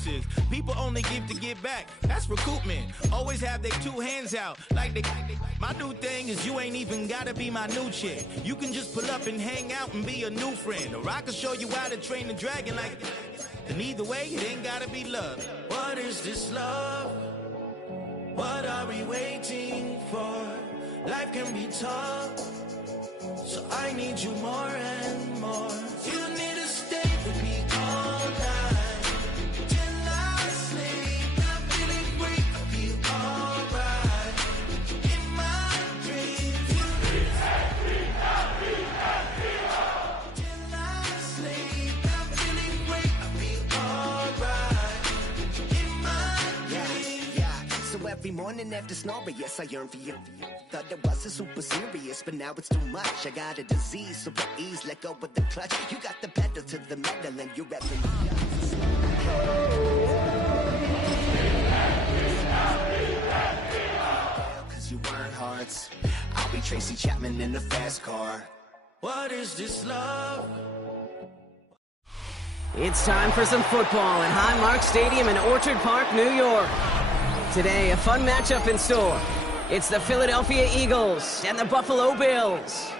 excuses. People only give to get back. That's recoupment. Always have their two hands out. Like they. My new thing is you ain't even gotta be my new chick. You can just pull up and hang out and be a new friend. Or I can show you how to train the dragon like. And either way, it ain't gotta be love. What is this love? What are we waiting for? Life can be tough, so I need you more and more. You need to stay with me all night till I sleep. I'm feeling free, I'll be alright. In my dreams, you need to stay till I sleep. I'm feeling free, I'll be alright. In my dreams. Yeah. So every morning after snoring, yes, I yearn for you. Thought it wasn't super serious, but now it's too much. I got a disease, so please let go with the clutch. You got the pedal to the metal and you're revving me up. Cause you weren't hearts. I'll be Tracy Chapman in a fast car. What is this love? It's time for some football at Highmark Stadium in Orchard Park, New York. Today, a fun matchup in store. It's the Philadelphia Eagles and the Buffalo Bills.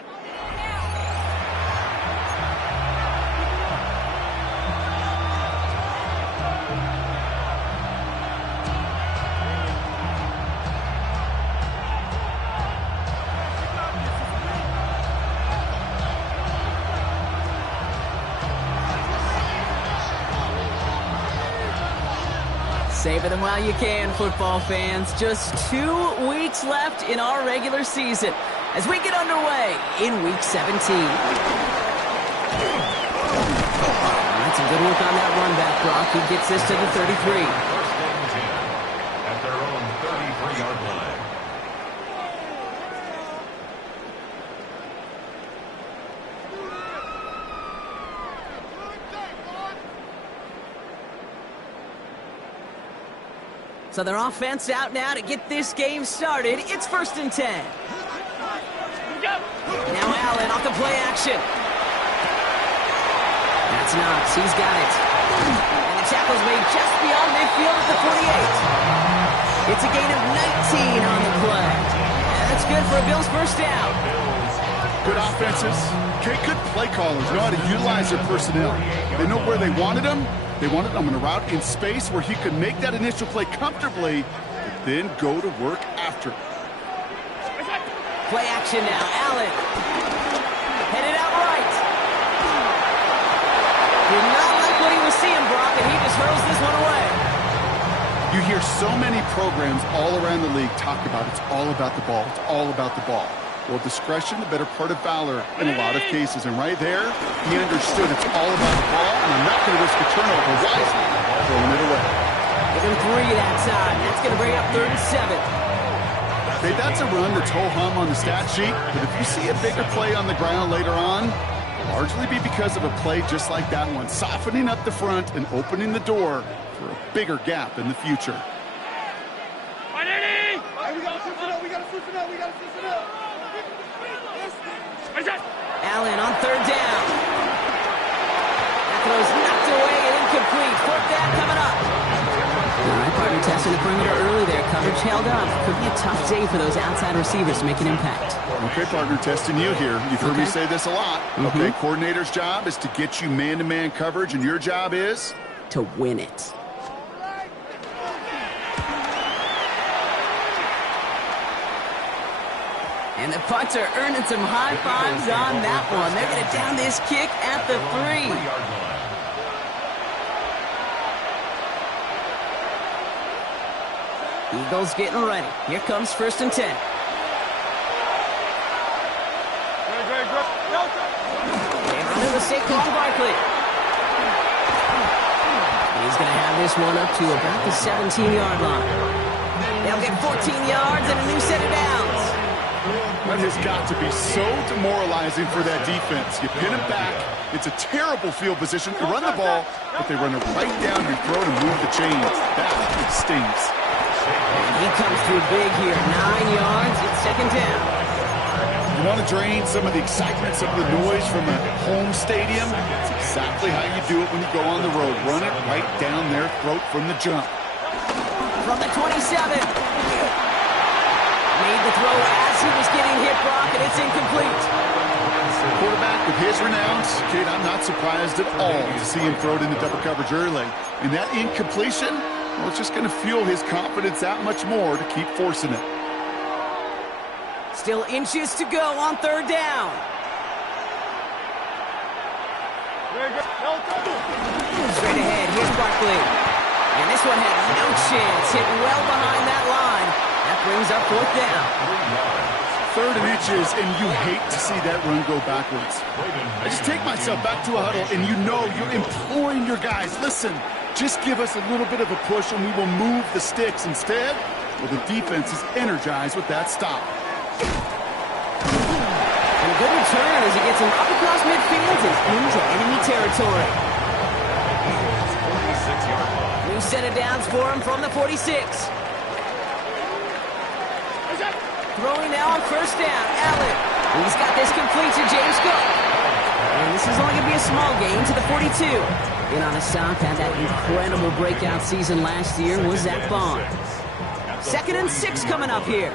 Savor them while you can, football fans. Just 2 weeks left in our regular season as we get underway in Week 17. That's a good look on that run back, Brock. He gets this to the 33. First and 10 at their own 33-yard line. So their offense out now to get this game started. It's 1st and 10. Now Allen off the play action. That's Knox. He's got it. And the tackle's made just beyond midfield at the 48. It's a gain of 19 on the play. And that's good for a Bills first down. Good offenses. Good play callers know how to utilize their personnel. They know where they wanted them. They wanted him on a route in space where he could make that initial play comfortably, but then go to work after. Play action now. Allen. Headed out right. Did not like what he was seeing, Brock, and he just hurls this one away. You hear so many programs all around the league talk about it's all about the ball. It's all about the ball. Well, discretion, the better part of valor in a lot of cases. And right there, he understood it's all about the ball, and I'm not going to risk a turnover wisely, throwing it away. Give him 3 that time. That's going to bring up 3rd and 7. Okay, that's a run that's ho-hum on the stat sheet, but if you see a bigger play on the ground later on, it'll largely be because of a play just like that one, softening up the front and opening the door for a bigger gap in the future. Allen on 3rd down. That throw's knocked away and incomplete. 4th down coming up. All right, partner testing the perimeter early there. Coverage held up. Could be a tough day for those outside receivers to make an impact. Okay, partner, testing you here. You've heard me say this a lot. Okay, coordinator's job is to get you man-to-man coverage, and your job is? To win it. And the punter earning some high fives on that one. They're going to down this kick at the 3. Eagles getting ready. Here comes 1st and 10. They run to the Saquon Barkley. He's going to have this one up to about the 17-yard line. They'll get 14 yards and a new set of downs. That has got to be so demoralizing for that defense. You pin them back. It's a terrible field position. You run the ball, but they run it right down your throat and move the chains. That stings. And he comes through big here. 9 yards. It's 2nd down. You want to drain some of the excitement, some of the noise from a home stadium? It's exactly how you do it when you go on the road. Run it right down their throat from the jump. From the 27. Made the throw as he was getting hit, Brock, and it's incomplete. Quarterback with his renowns, kid, I'm not surprised at all to see him throw it into double coverage early. And that incompletion, well, it's just going to fuel his confidence that much more to keep forcing it. Still inches to go on third down. Straight ahead, here's Barkley. And this one had no chance. Hit well behind that line. That brings up fourth down. Third and inches, and you hate to see that run go backwards. I just take myself back to a huddle, and you know you're imploring your guys, listen, just give us a little bit of a push, and we will move the sticks. Instead, well, the defense is energized with that stop. And a good return as he gets him up across midfield and into enemy territory. New set of downs for him from the 46. Throwing now on first down, Allen. He's got this complete to James Cook. And this is only going to be a small gain to the 42. In on a stop, had that incredible breakout season last year was Zach Bond. 2nd and 6 coming up here.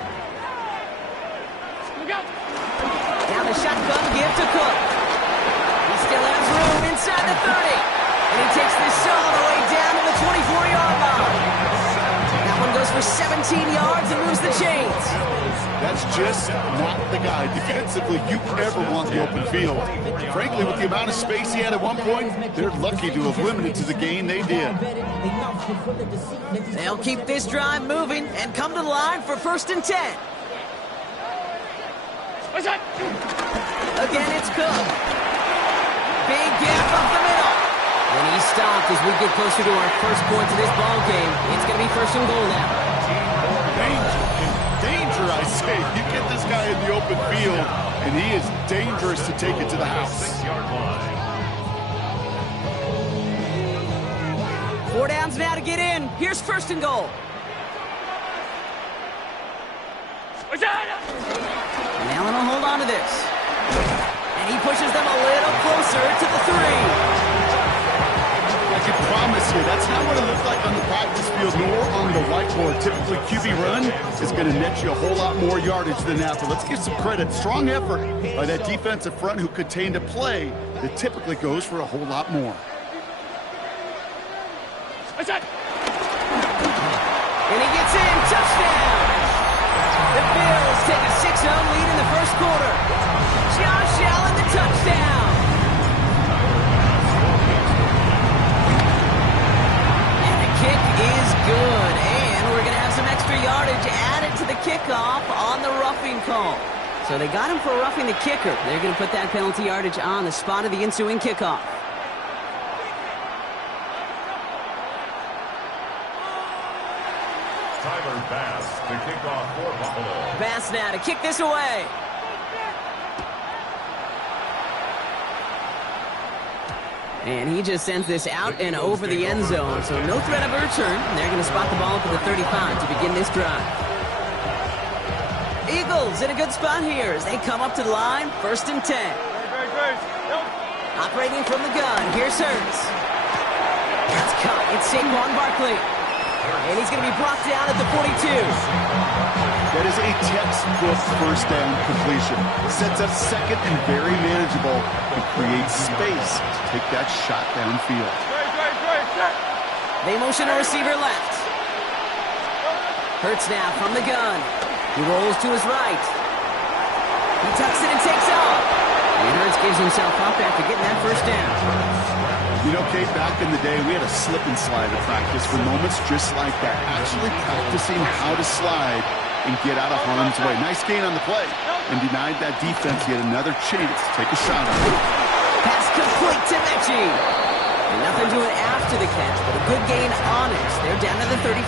Now the shotgun give to Cook. He still has room inside the 30. And he takes this all the way down to the 24-yard line. That one goes for 17 yards and moves the chains. That's just not the guy defensively you ever want the open field. Frankly, with the amount of space he had at one point, they're lucky to have limited to the gain they did. They'll keep this drive moving and come to the line for 1st and 10. Again, it's Cook. Big gap up the middle. And he's stopped as we get closer to our first point of this ball game. It's going to be 1st and goal now. Danger, I say. You get this guy in the open field, and he is dangerous to take it to the house. 4 downs now to get in. Here's 1st and goal. And Allen will hold on to this. And he pushes them a little closer to the 3. I can promise you, that's not what it looked like on the practice field nor on the whiteboard. Typically, QB run is going to net you a whole lot more yardage than that. But let's give some credit. Strong effort by that defensive front who contained a play that typically goes for a whole lot more. And he gets in. Touchdown! The Bills take a 6-0 lead in the first quarter. Josh Allen, the touchdown! Kick is good, and we're going to have some extra yardage added to the kickoff on the roughing call. So they got him for roughing the kicker. They're going to put that penalty yardage on the spot of the ensuing kickoff. Tyler Bass, the kickoff for Buffalo. Bass now to kick this away. And he just sends this out and over the end zone, so no threat of a return. They're going to spot the ball for the 35 to begin this drive. Eagles in a good spot here as they come up to the line, 1st and 10. Operating from the gun, here's Hurts. It's caught, it's Saquon Barkley. And he's going to be brought down at the 42. That is a textbook first down completion. Sets up 2nd and very manageable and creates space to take that shot downfield. They motion a receiver left. Hurts now from the gun. He rolls to his right. He tucks it and takes off. And Hurts gives himself up after getting that first down. You know, Kate, back in the day, we had a slip and slide at practice for moments just like that. Actually practicing how to slide and get out of harm's way. Nice gain on the play and denied that defense yet another chance to take a shot on it. Pass complete to Mechie. And nothing doing after the catch, but a good gain on it. They're down to the 35.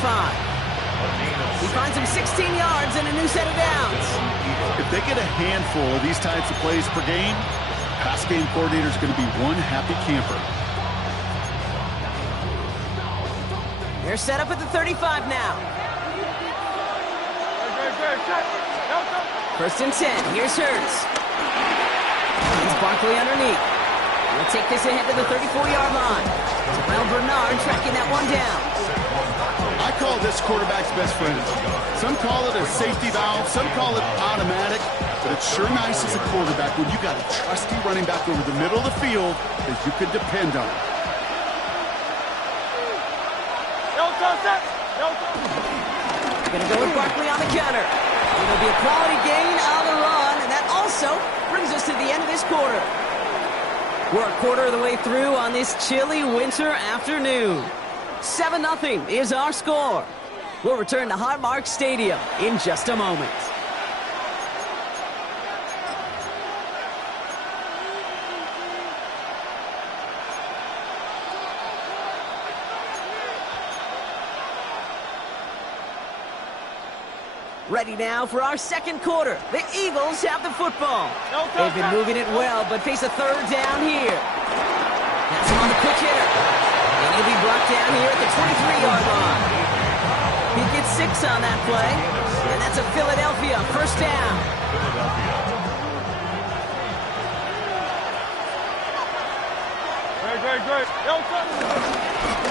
He finds him 16 yards and a new set of downs. If they get a handful of these types of plays per game, pass game coordinator is going to be one happy camper. They're set up at the 35 now. First and 10. Here's Hurts. It's Barkley underneath. We'll take this ahead to the 34-yard line. Terrell Bernard tracking that one down. I call this quarterback's best friend. Some call it a safety valve, some call it automatic, but it's sure nice as a quarterback when you got a trusty running back over the middle of the field that you can depend on. Going to go with Barkley on the counter. It'll be a quality gain on the run, and that also brings us to the end of this quarter. We're a quarter of the way through on this chilly winter afternoon. 7-0 is our score. We'll return to Highmark Stadium in just a moment. Ready now for our second quarter. The Eagles have the football. They've been moving it well, but face a third down here. That's him on the quick hitter. And he'll be brought down here at the 23-yard line. He gets 6 on that play. And that's a Philadelphia first down. Great.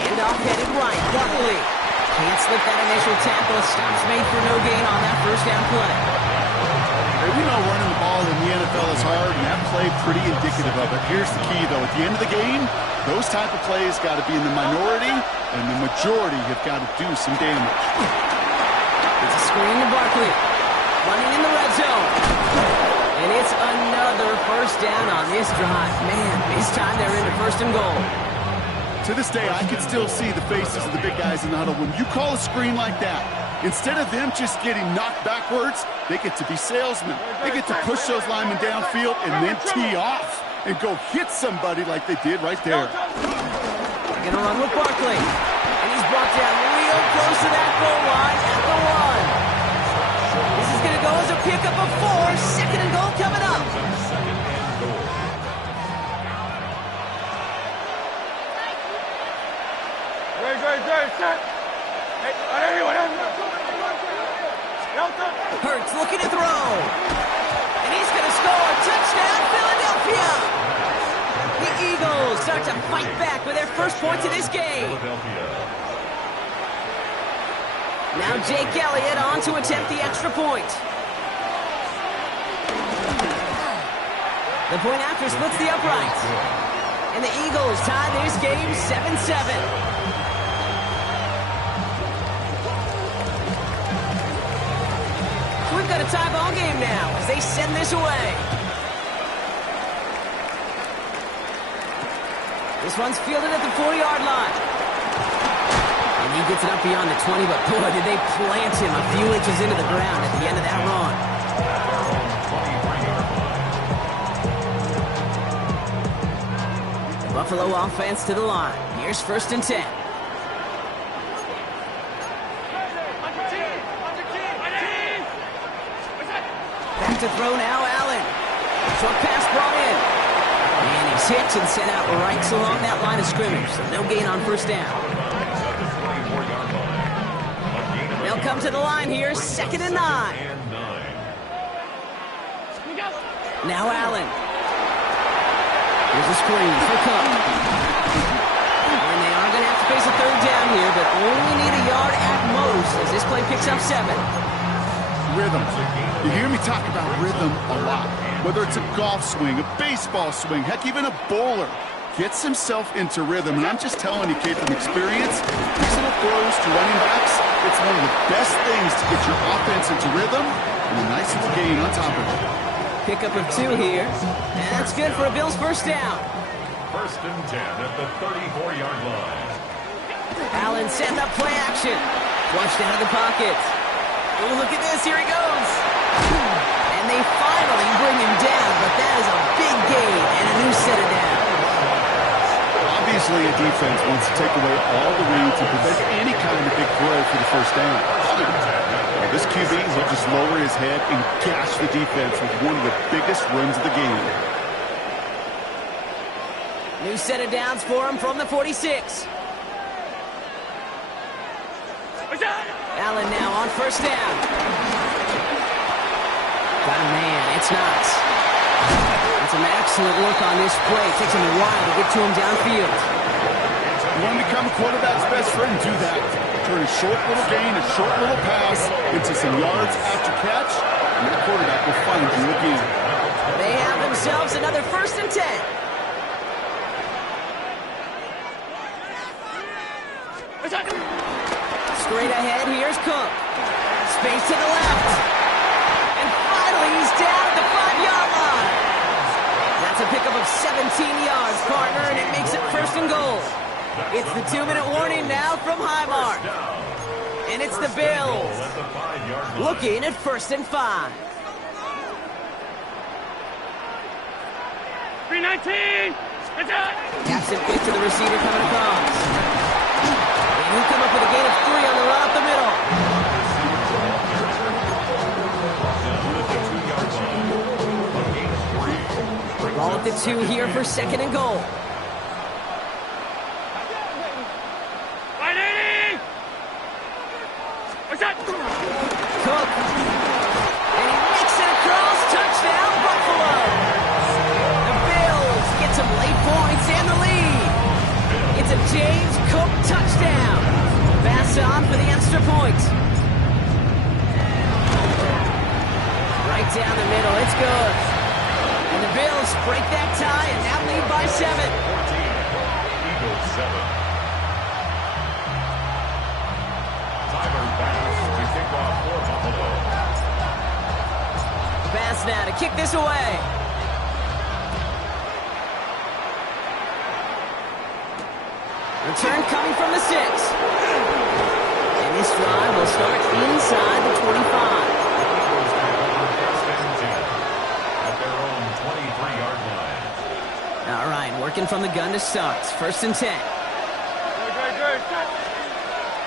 And off headed right. Barkley. Can't slip that initial tackle. Stops made for no gain on that first down play. We know running the ball in the NFL is hard, and that play pretty indicative of it. Here's the key, though. At the end of the game, those type of plays got to be in the minority, and the majority have got to do some damage. It's a screen to Barkley. Running in the red zone. And it's another first down on this drive. Man, this time they're into first and goal. To this day, I can still see the faces of the big guys in the huddle. When you call a screen like that, instead of them just getting knocked backwards, they get to be salesmen. They get to push those linemen downfield and then tee off and go hit somebody like they did right there. They're going to run with Barkley. And he's brought down real close to that goal line at the 1. This is going to go as a pickup of 4. Second and goal coming up. Great. Hurts looking to throw. And he's going to score. Touchdown, Philadelphia. The Eagles start to fight back with their first points of this game. Now Jake Elliott on to attempt the extra point. The point after splits the uprights. And the Eagles tie this game 7-7. We've got a tie ball game now as they send this away. This one's fielded at the 40-yard line. And he gets it up beyond the 20, but boy, did they plant him a few inches into the ground at the end of that run. The Buffalo offense to the line. Here's first and 10. Back to throw now, Allen. Short pass brought in. And he's hit and sent out right along that line of scrimmage. So no gain on first down. They'll come to the line here, second and 9. Now Allen. Here's a screen for Cup. And they are going to have to face a third down here, but only need a yard at most as this play picks up 7. Rhythm. You hear me talk about rhythm a lot. Whether it's a golf swing, a baseball swing, heck, even a bowler gets himself into rhythm. And I'm just telling you, kid, from experience, these little throws to running backs, it's one of the best things to get your offense into rhythm and a nice little gain on top of it. Pickup of 2 here. And that's good for a Bills first down. First and 10 at the 34-yard line. Allen setting up play action. Flushed out of the pocket. Oh, look at this. Here he goes. And they finally bring him down, but that is a big gain and a new set of downs. Obviously, a defense wants to take away all the reads and prevent any kind of big throw for the first down. Now, this QB will just lower his head and gash the defense with one of the biggest runs of the game. New set of downs for him from the 46. Allen now on first down. Got a man. It's Knox. That's an excellent look on this play. It takes him a while to get to him downfield. You want to become a quarterback's best friend, do that. Turn a short little gain, a short little pass into some yards after catch, and that quarterback will find you again. They have themselves another 1st and 10. Straight ahead, here's Cook. Space to the left. And finally, he's down at the 5-yard line. That's a pickup of 17 yards, partner, and it makes it 1st and goal. It's the 2-minute warning now from Highmark. And it's the Bills looking at 1st and 5. 319! Absent quick to the receiver coming across. And he'll come up with a gain of 3 on the run up the middle. Ball at the 2 here for 2nd and goal. 180! What's that? Cook. And he makes it across. Touchdown, Buffalo. The Bills get some late points and the lead. It's a James Cook touchdown. Pass on for the extra point. Right down the middle. It's good. And the Bills break that tie and now lead by 7. 14. Eagles 7. Tyler Bass to kick off for Buffalo. Bass now to kick this away. Return coming from the 6. And this drive will start inside the 25. Eagles pick over 1st and 10 at their own 23-yard line. All right, working from the gun to start. 1st and 10.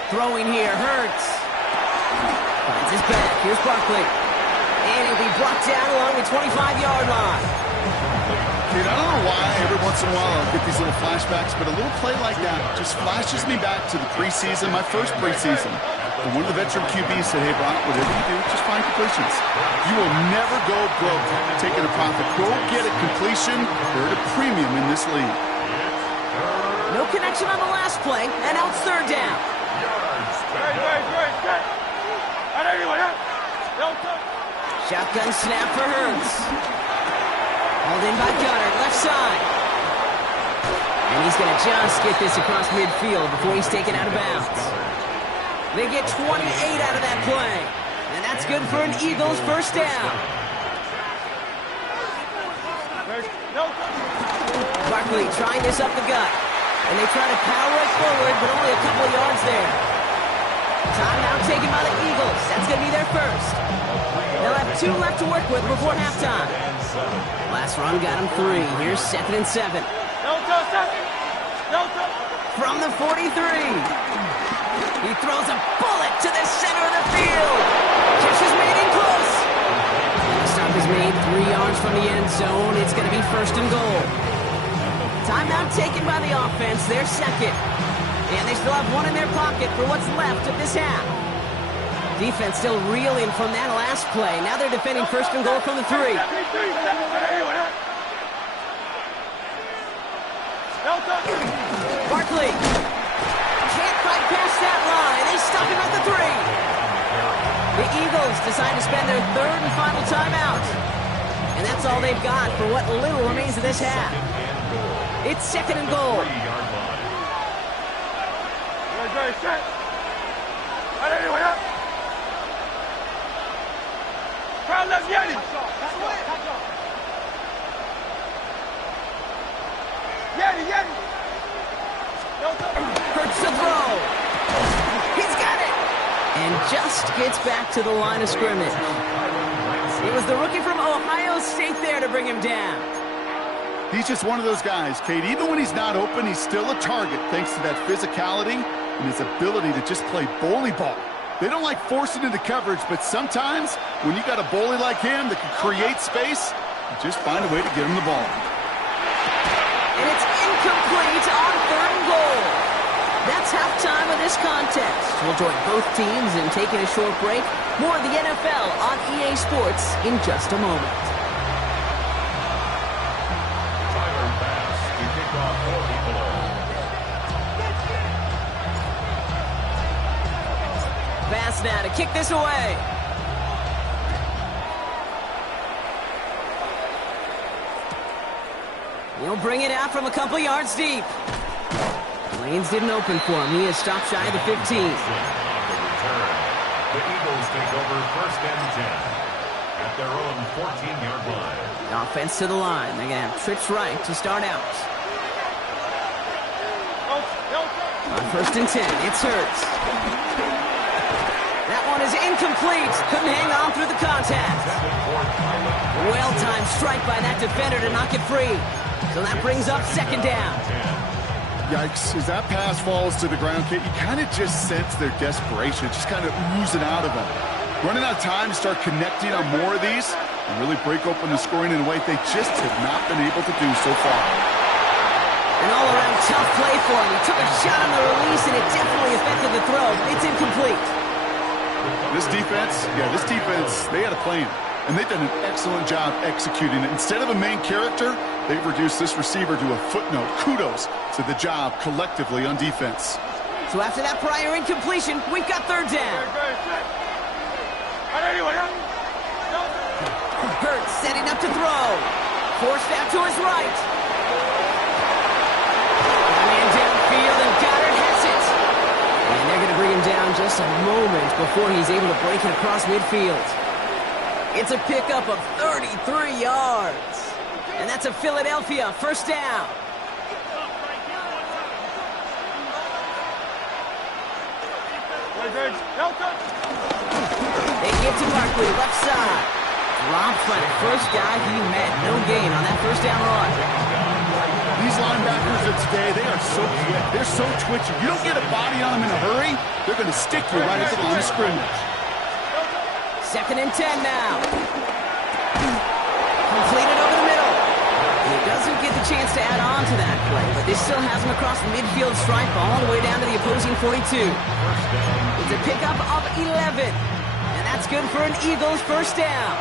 Throwing here, Hurts. Finds his back. Here's Barkley. And he'll be brought down along the 25-yard line. Dude, I don't know why every once in a while I'll get these little flashbacks, but a little play like that just flashes me back to the preseason, my first preseason. And one of the veteran QBs said, hey, Brock, whatever you do, just find completions. You will never go broke taking a profit. Go get a completion. They're at a premium in this league. No connection on the last play, and now it's 3rd down. Shotgun snap for Hurts. Hauled in by Gunner, left side. And he's going to just get this across midfield before he's taken out of bounds. They get 28 out of that play. And that's good for an Eagles 1st down. Barkley trying this up the gut. And they try to power it forward, but only a couple of yards there. Timeout taken by the Eagles. That's going to be their 1st. They'll have 2 left to work with before halftime. Last run got him 3. Here's 2nd and 7. From the 43. He throws a bullet to the center of the field. Catch is made in close. The stop is made 3 yards from the end zone. It's going to be 1st and goal. Timeout taken by the offense. They're 2nd. And they still have 1 in their pocket for what's left of this half. Defense still reeling from that last play. Now they're defending 1st and goal from the 3. Barkley can't fight past that line. They stop him at the 3. The Eagles decide to spend their 3rd and final timeout. And that's all they've got for what little remains of this half. It's 2nd and goal. Hurts the throw. He's got it. And just gets back to the line of scrimmage. It was the rookie from Ohio State there to bring him down. He's just one of those guys, Kate. Even when he's not open, he's still a target thanks to that physicality and his ability to just play bully ball. They don't like forcing into coverage, but sometimes when you got a bully like him that can create space, you just find a way to get him the ball. And it's incomplete on 3rd and goal. That's halftime of this contest. So we'll join both teams in taking a short break. More of the NFL on EA Sports in just a moment. Tyler pass to kick off for Buffalo. Pass now to kick this away. He'll bring it out from a couple yards deep. Lanes didn't open for him. He is stopped shy of the 15. The Eagles take over 1st and 10 at their own 14-yard line. The offense to the line. They're going to have trips right to start out. On 1st and 10, it's Hurts. That one is incomplete. Couldn't hang on through the contact. Well-timed strike by that defender to knock it free. So that brings up 2nd down. Yikes, as that pass falls to the ground, Kate, you kind of just sense their desperation, just kind of oozing out of them. Running out of time to start connecting on more of these and really break open the scoring in a way they just have not been able to do so far. An all-around tough play for him. He took a shot on the release, and it definitely affected the throw. It's incomplete. This defense, they had a plan, and they've done an excellent job executing it. Instead of a main character, they've reduced this receiver to a footnote. Kudos to the job collectively on defense. So after that prior incompletion, we've got 3rd down. Hurts setting up to throw. Forced out to his right. Man downfield, and Goddard has it. And they're going to bring him down just a moment before he's able to break it across midfield. It's a pickup of 33 yards. And that's a Philadelphia 1st down. They give to Barkley, left side. Dropped by the first guy he met. No gain on that 1st down run. These linebackers of today, they are so quick. They're so twitchy. You don't get a body on them in a hurry, they're going to stick you right at the line of scrimmage. 2nd and 10 now. Completed over the middle. He doesn't get the chance to add on to that play, but this still has him across the midfield stripe all the way down to the opposing 42. It's a pickup of 11, and that's good for an Eagles 1st down.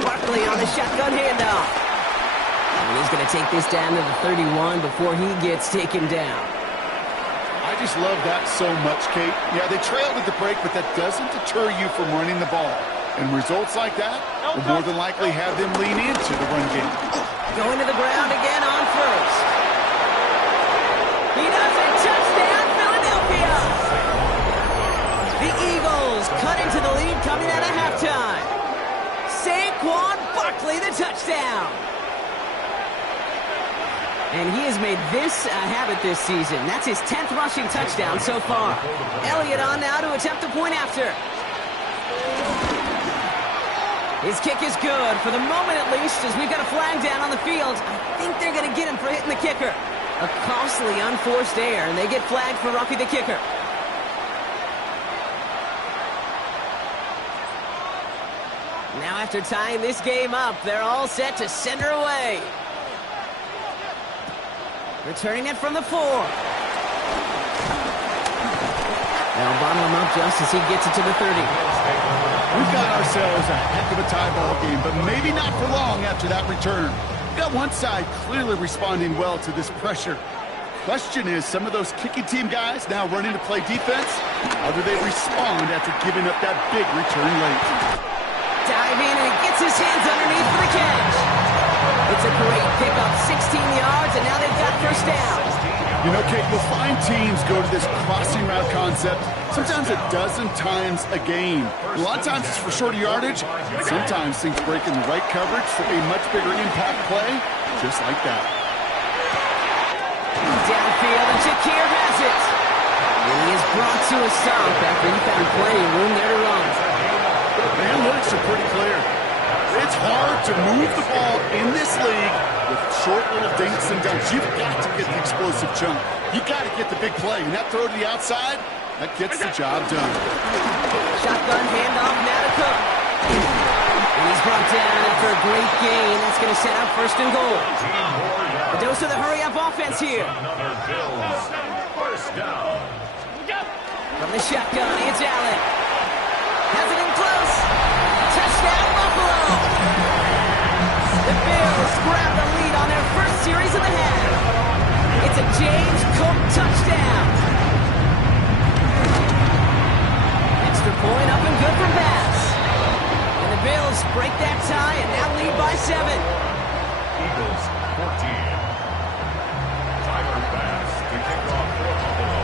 Barkley on the shotgun handoff. And he's going to take this down to the 31 before he gets taken down. I just love that so much, Kate. Yeah, they trailed at the break, but that doesn't deter you from running the ball. And results like that will more than likely have them lean into the run game. Going to the ground again on 1st. He does it. Touchdown, Philadelphia! The Eagles cut into the lead coming out of halftime. Saquon Barkley, the touchdown. And he has made this a habit this season. That's his 10th rushing touchdown so far. Elliott on now to attempt a point after. His kick is good, for the moment at least, as we've got a flag down on the field. I think they're going to get him for hitting the kicker. A costly unforced error, and they get flagged for roughing the kicker. Now after tying this game up, they're all set to send her away. Returning it from the 4. They'll bottle him up just as he gets it to the 30. We've got ourselves a heck of a tie ball game, but maybe not for long after that return. We've got one side clearly responding well to this pressure. Question is, some of those kicking team guys now running to play defense, how do they respond after giving up that big return late? Dive in, and he gets his hands underneath for the catch. It's a great pickup, 16 yards, and now they've got 1st down. You know, Kate, you'll find teams go to this crossing route concept sometimes a dozen times a game. A lot of times it's for shorter yardage, and sometimes things break in the right coverage for a much bigger impact play, just like that. Downfield, and Shakir has it. And he is brought to a stop after he found plenty of room there to run. The analytics are pretty clear. It's hard to move the ball in this league with short little dinks and dunks. You've got to get the explosive chunk. You've got to get the big play. And that throw to the outside, that gets the job done. Shotgun handoff now to Cook. And he's brought down after a great gain. That's going to set up 1st and goal. A dose of the hurry-up offense here. Another Bills 1st First down. From the shotgun, it's Allen. Has it in close. Touchdown, Buffalo. The Bills grab the lead on their first series of the half. It's a James Cook touchdown. Extra point up and good for Bass. And the Bills break that tie and now lead by 7. Eagles 14. Tyler Bass to kick off for Buffalo.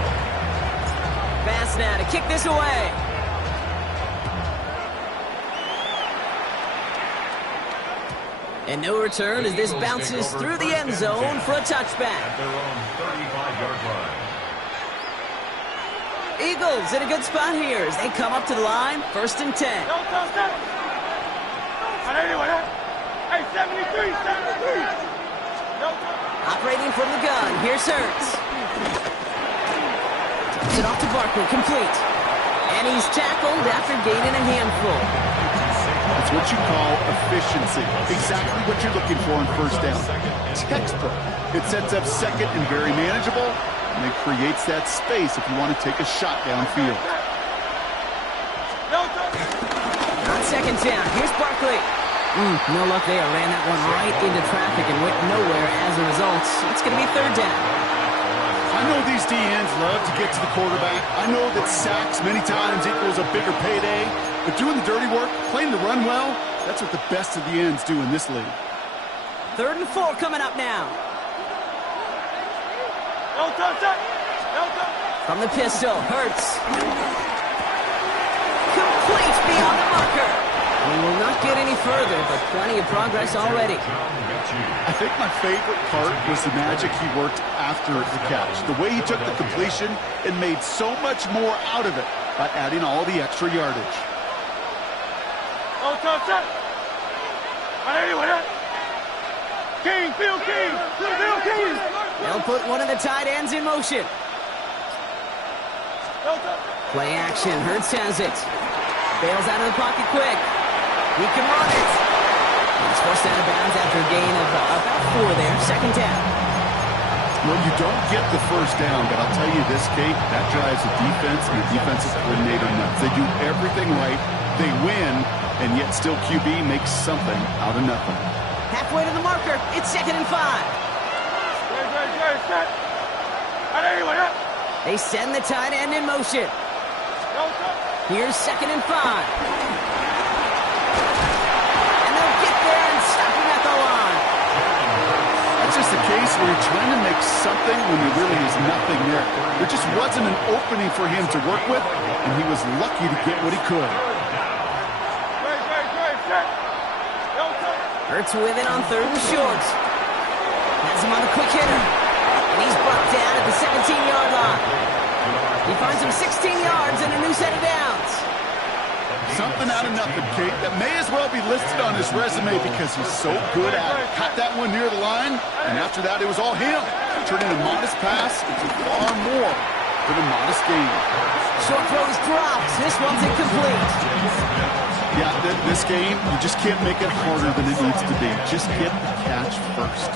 Bass now to kick this away. And no return as this bounces through the end zone for a touchback. At their own 35-yard line. Eagles in a good spot here as they come up to the line, 1st and 10. Hey, 73. Operating from the gun, here's Hurts. Takes it off to Barkley, complete. And he's tackled after gaining a handful. It's what you call efficiency. Exactly what you're looking for on first down. Textbook. It sets up second and very manageable, and it creates that space if you want to take a shot downfield. On 2nd down, here's Barkley. No luck there. Ran that one right into traffic and went nowhere as a result. It's going to be 3rd down. I know these DNs love to get to the quarterback. I know that sacks many times equals a bigger payday. But doing the dirty work, playing the run well, that's what the best of the ends do in this league. 3rd and 4 coming up now. From the pistol, Hurts. Complete beyond the marker. We will not get any further, but plenty of progress already. I think my favorite part was the magic he worked after the catch. The way he took the completion and made so much more out of it by adding all the extra yardage. They'll put one of the tight ends in motion. Play action. Hurts has it. Bails out of the pocket quick. He can run it. He's forced out of bounds after a gain of about 4 there. 2nd down. Well, you don't get the first down, but I'll tell you this, Kate, that drives the defense and the defensive coordinator nuts. They do everything right. They win, and yet still QB makes something out of nothing. Halfway to the marker. It's 2nd and 5. They send the tight end in motion. Here's 2nd and 5. And they'll get there and stop him at the line. That's just the case where you're trying to make something when there really is nothing there. There just wasn't an opening for him to work with, and he was lucky to get what he could. Hurts with it on 3rd and short. Has him on a quick hitter. And he's brought down at the 17-yard line. He finds him 16 yards and a new set of downs. Something out of nothing, Kate, that may as well be listed on his resume because he's so good at it. Caught that one near the line, and after that it was all him. Turning a modest pass into far more than a modest gain. Short throws dropped. This one's incomplete. Yeah, this game, you just can't make it harder than it needs to be. Just get the catch first.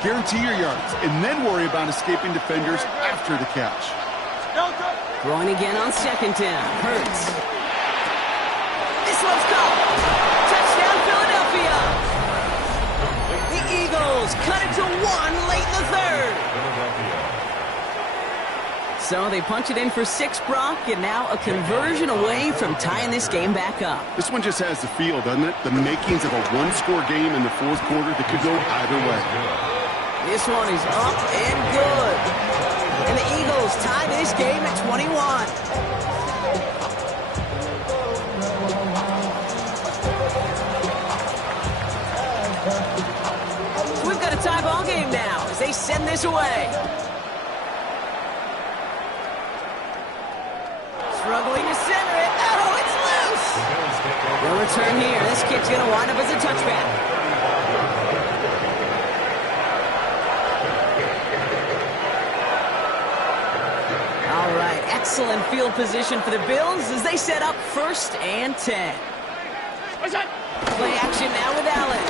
Guarantee your yards, and then worry about escaping defenders after the catch. Throwing again on 2nd down. Hurts. This one's caught. Touchdown, Philadelphia. The Eagles cut it to 1 late in the 3rd. So they punch it in for 6, Brock, and now a conversion away from tying this game back up. This one just has the feel, doesn't it? The makings of a one-score game in the 4th quarter that could go either way. This one is up and good. And the Eagles tie this game at 21. We've got a tie ball game now as they send this away. Struggling to center it. Oh, it's loose. No return here. This kick's going to wind up as a touchback. All right, excellent field position for the Bills as they set up 1st and 10. Play action now with Allen.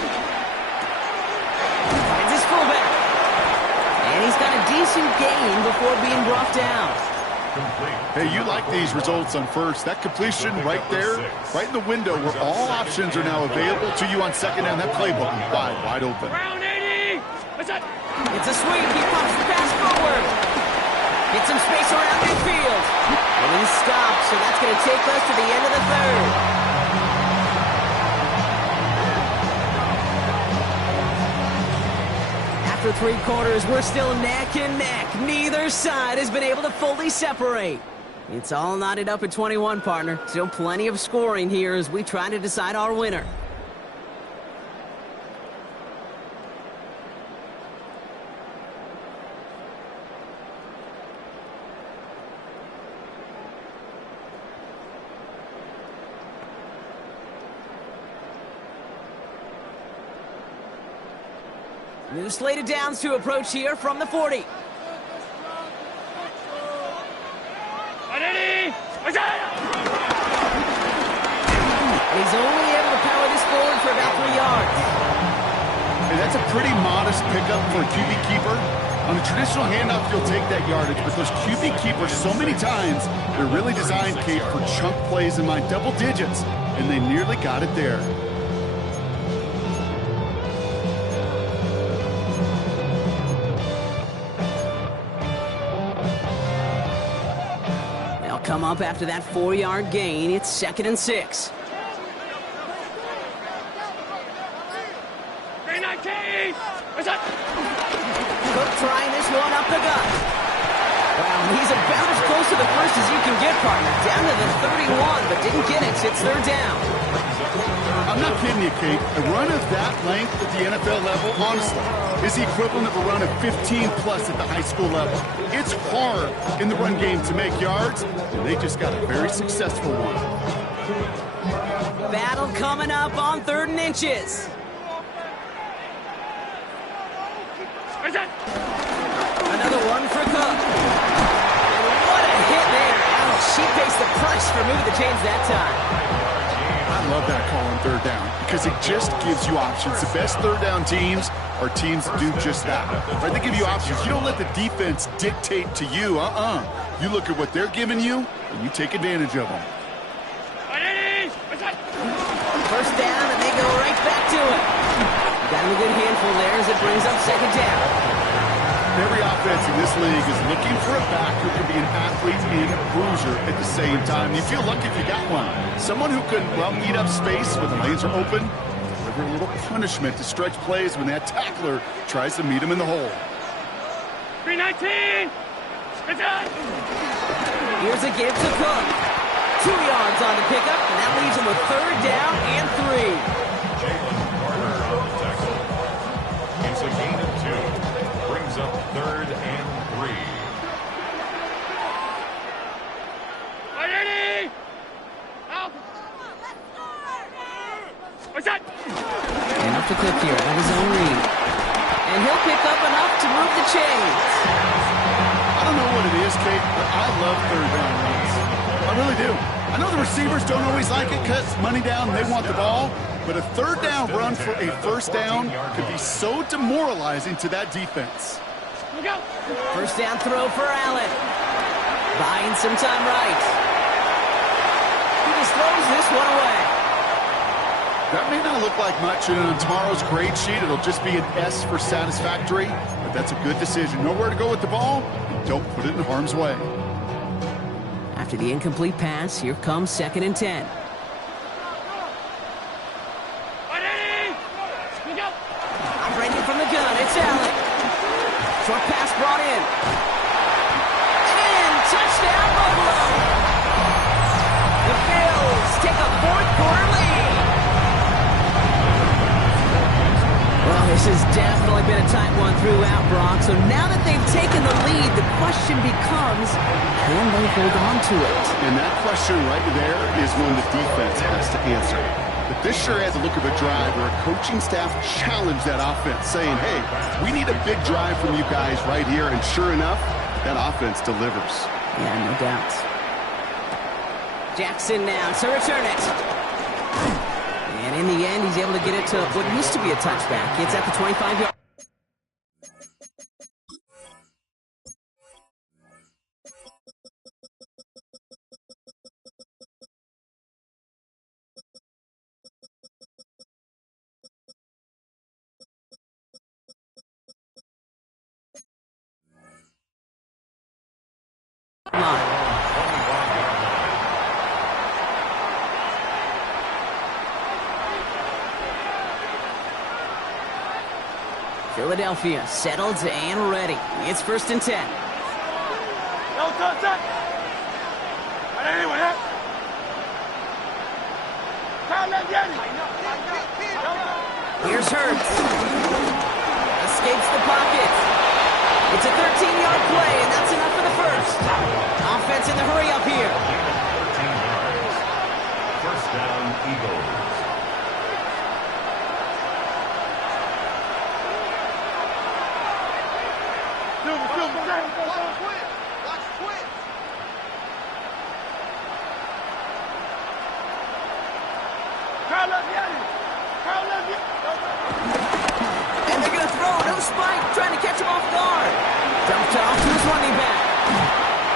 Finds his fullback. And he's got a decent decent gain before being brought down. Hey, you like these results on first. That completion right there, right in the window where all options are now available to you on second down. That playbook is wide open. Round 80. It's a sweep. He pumps the pass forward. Gets some space around midfield. And he's stopped, so that's going to take us to the end of the third. After 3 quarters, we're still neck and neck. Neither side has been able to fully separate. It's all knotted up at 21, partner. Still plenty of scoring here as we try to decide our winner. New slated downs to approach here from the 40. He's only able to power this forward for about 3 yards. Hey, that's a pretty modest pickup for a QB keeper. On a traditional handoff, you'll take that yardage, but those QB keepers, so many times, they're really designed, Kate, for chunk plays in my double digits, and they nearly got it there. They'll come up after that 4-yard gain. It's 2nd and 6. Cook trying this one up the gut. Wow, he's about as close to the first as you can get, partner. Down to the 31, but didn't get it. It's 3rd down. I'm not kidding you, Kate. A run of that length at the NFL level, honestly, is the equivalent of a run of 15-plus at the high school level. It's hard in the run game to make yards, and they just got a very successful one. Battle coming up on 3rd and inches. Another one for Cook. And what a hit there. Oh, she faced the price for moving the chains that time. I love that call on 3rd down because it just gives you options. The best 3rd down teams are teams that do just that. Right? They give you options. You don't let the defense dictate to you. You look at what they're giving you, and you take advantage of them. First down, and they go right back to it. Got him a good handful there as it brings up 2nd down. Every offense in this league is looking for a back who can be an athlete and a bruiser at the same time. You feel lucky if you got one. Someone who can, well, eat up space when the lanes are open, deliver a little punishment to stretch plays when that tackler tries to meet him in the hole. 319! Here's a give to Cook. 2 yards on the pickup, and that leaves him with 3rd down and 3. It's a gain of 2. Brings up 3rd and 3. And up to Cook here on his own read. And he'll pick up enough to move the chains. I don't know what it is, Kate, but I love 3rd down runs. I really do. I know the receivers don't always like it because money down, they want the ball. But a 3rd down run for a 1st down could be so demoralizing to that defense. First down throw for Allen. Buying some time right. He just throws this one away. That may not look like much, and on tomorrow's grade sheet, it'll just be an S for satisfactory, but that's a good decision. Know where to go with the ball, and don't put it in harm's way. After the incomplete pass, here comes 2nd and 10. Operating from the gun, it's Allen. Short pass brought in. And touchdown, Buffalo! The Bills take a 4th quarter lead. Well, this has definitely been a tight one throughout, Brock. So now that they've taken the lead, the question becomes, can they hold on to it? And that question right there is one the defense has to answer. But this sure has a look of a drive where a coaching staff challenged that offense, saying, hey, we need a big drive from you guys right here. And sure enough, that offense delivers. Yeah, no doubt. Jackson now to return it. And in the end, he's able to get it to what used to be a touchback. It's at the 25-yard. line. Philadelphia settled and ready. It's 1st and 10. No touch. Anyone else? Here's Hurts. Escapes the pocket. It's a 13-yard play, and that's enough for the first. Offense in the hurry up here. 13 yards. First down, Eagles. And they're going to throw. No spike. Trying to catch him off guard. Dumped off to his running back.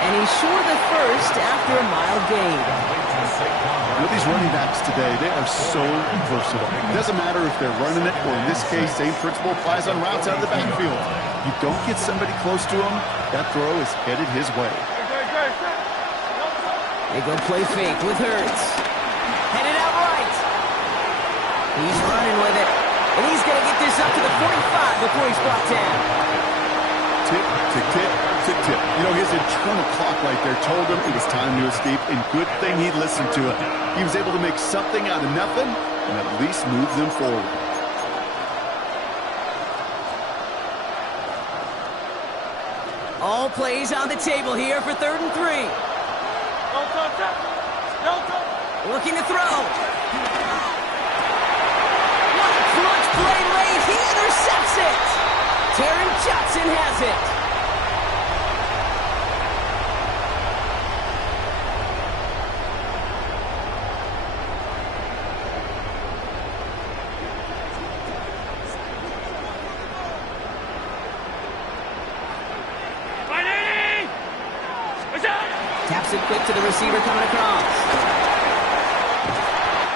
And he's sure the first after a mild gain. You know, these running backs today, they are so versatile. It doesn't matter if they're running it, or in this case, same principle applies on routes out of the backfield. You don't get somebody close to him, that throw is headed his way. They go play fake with Hurts. Headed out right. He's running with it. And he's going to get this up to the 45 before he's brought down. Tip, tick, tip, tick, tip. You know, his internal clock right there told him it was time to escape, and good thing he listened to it. He was able to make something out of nothing and at least move them forward. All plays on the table here for 3rd and 3. Looking to throw. What a clutch play late. He intercepts it. Taron Johnson has it. Taps it quick to the receiver coming across.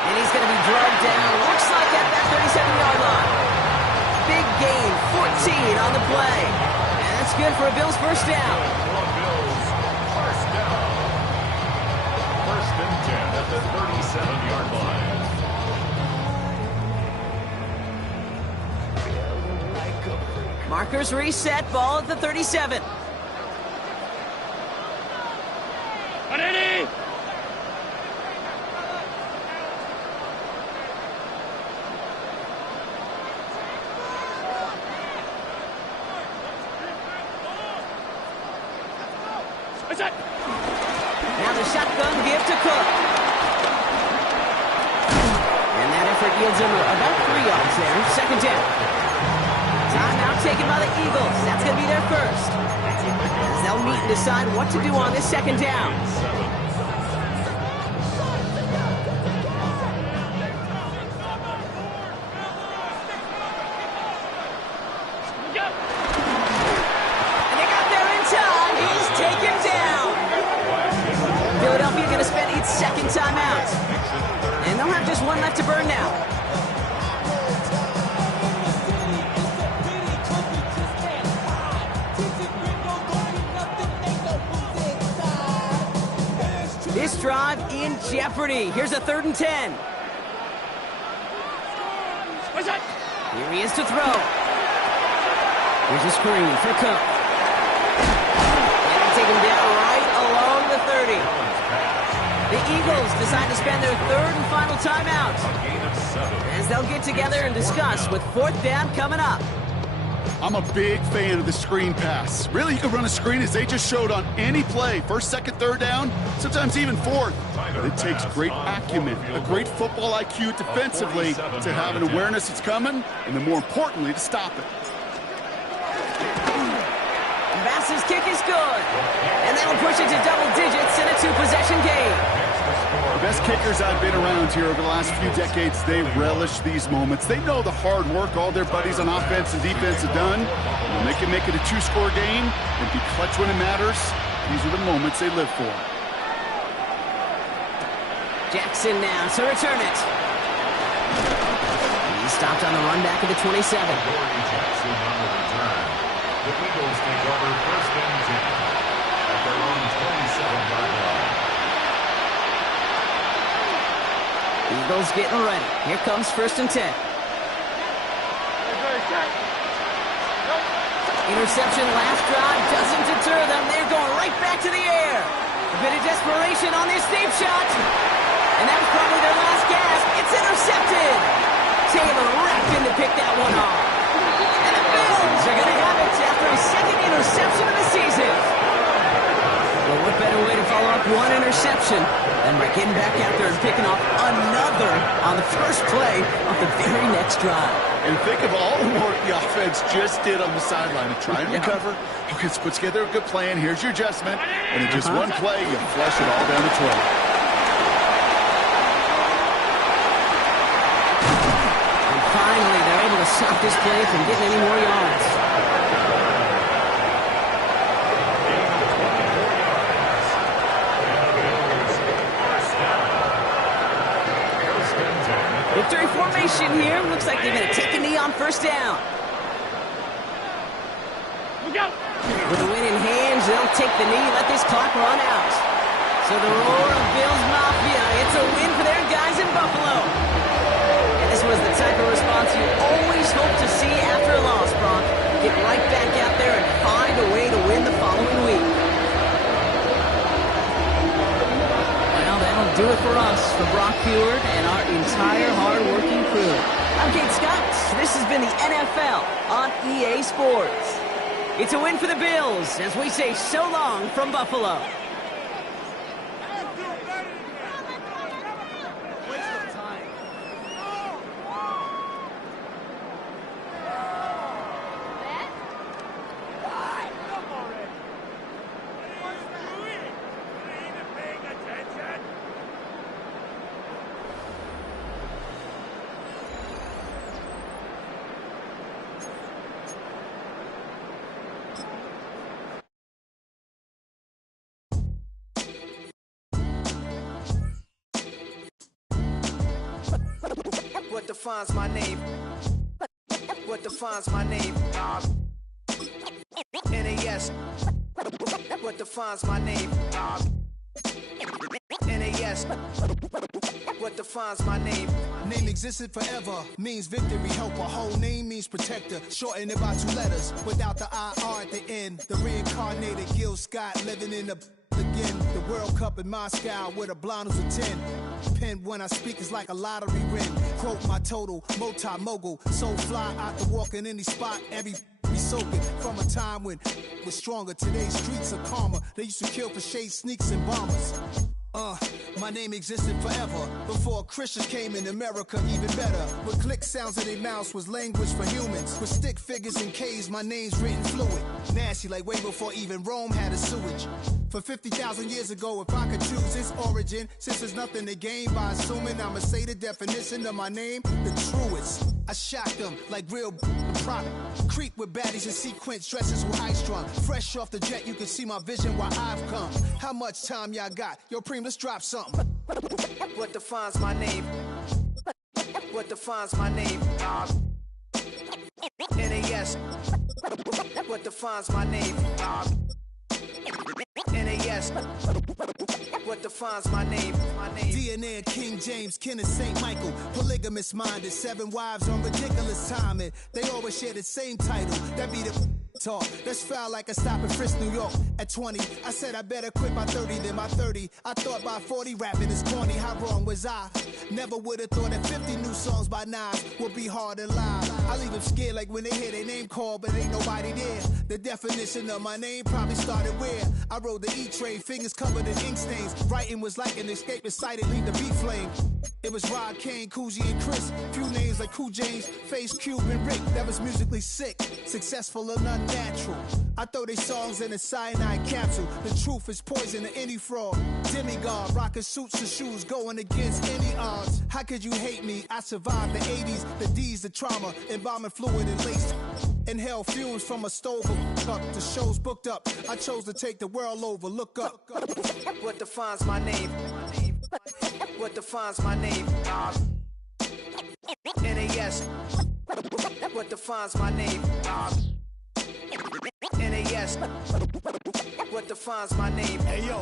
And he's going to be drugged down. Looks like at that 37-yard line. Big gain, 14 on the play. And that's good for a Bills first down. First down. 1st and 10 at the 37-yard line. Markers reset, ball at the 37. Now the shotgun give to Cook. And that effort yields him about 3 yards there. 2nd down. Timeout taken by the Eagles. That's going to be their first. As they'll meet and decide what to do on this 2nd down. And they got there in time. He's taken down. Philadelphia going to spend its 2nd timeout. And they'll have just one left to burn now. This drive in jeopardy. Here's a 3rd and 10. Here he is to throw. Here's a screen for Cook. And they take him down right along the 30. The Eagles decide to spend their 3rd and final timeout. As they'll get together and discuss with 4th down coming up. I'm a big fan of the screen pass. Really, you can run a screen as they just showed on any play. 1st, 2nd, 3rd down, sometimes even 4th. But it takes great acumen, a great football IQ defensively to have an awareness it's coming, and then more importantly, to stop it. Bass's kick is good. And that'll push it to double digits in a 2-possession game. The best kickers I've been around here over the last few decades, they relish these moments. They know the hard work all their buddies on offense and defense have done. When they can make it a 2-score game and be clutch when it matters, these are the moments they live for. Jackson now to return it. He stopped on the run back at the 27. Jackson on the return. The Eagles take over 1st and 10 at their own 27. Bills getting ready. Here comes 1st and 10. Interception last drive doesn't deter them. They're going right back to the air. A bit of desperation on this deep shot. And that was probably their last gasp. It's intercepted. Taylor wrapped in to pick that one off. And the Bills are going to have it after a second interception of the season. Well, what better way to follow up one interception than by getting back out there and picking off another on the first play of the very next drive. And think of all the work the offense just did on the sideline to try and recover. Okay, let's put together a good plan. Here's your adjustment. And in just one play, you flush it all down the 20. And finally, they're able to stop this play from getting any more yards. Victory formation here. Looks like they're going to take a knee on 1st down. With the win in hands, they'll take the knee, let this clock run out. So the roar of Bills Mafia, it's a win for their guys in Buffalo. And this was the type of response you always hope to see after a loss, Brock. Get right back out there and find a way to win the following week. Well, that'll do it for us, for Brock Heward and our entire hard-working crew. I'm Kate Scott. This has been the NFL on EA Sports. It's a win for the Bills as we say so long from Buffalo. What defines my name? What defines my name? NAS. What defines my name? NAS. What defines my name? Name existed forever, means victory, helper. Whole name means protector, shorten it by 2 letters, without the IR at the end. The reincarnated Gil Scott living in the again. The World Cup in Moscow with a blind who's a 10. Pen when I speak is like a lottery win. Quote my total, multi-mogul. So fly out to walk in any spot, every be soaking. From a time when was stronger, today's streets are calmer. They used to kill for shade sneaks and bombers. My name existed forever. Before Christians came in America, even better. With click sounds in their mouths was language for humans. With stick figures and K's, my name's written fluid. Nasty like way before even Rome had a sewage. For 50,000 years ago, if I could choose its origin, since there's nothing to gain by assuming I'ma say the definition of my name, the truest. I shock them like real product. Creep with baddies in sequence, dresses with high strung. Fresh off the jet, you can see my vision where I've come. How much time y'all got? Yo, Preem, let's drop something. What defines my name? What defines my name? NAS. What defines my name? NAS. What defines my name? DNA of King James, kin of St. Michael. Polygamous minded, 7 wives on ridiculous timing. They always share the same title. That be the talk. That's foul like a stop in Frisk, New York. At 20, I said I better quit by 30 than by 30. I thought by 40 rapping is corny. How wrong was I? Never would have thought that 50 new songs by Nas would be hard and live. I leave them scared like when they hear their name called, but ain't nobody there. The definition of my name probably started where I rode the E-train, fingers covered in ink stains. Writing was like an escape inside it, leave the beat flame. It was Rod Kane, Coogee, and Chris. Few names like Cool James, Face, Cube, and Rick. That was musically sick, successful and unnatural. I throw they songs in a cyanide capsule. The truth is poison to any fraud. Demigod, rocking suits and shoes, going against any odds. How could you hate me? I survived the 80s, the D's, the trauma, embalming fluid and laced. Inhale fumes from a stove up. The show's booked up. I chose to take the world over. Look up. What defines my name? What defines my name? NAS. What defines my name? NAS. What defines my name? Hey yo.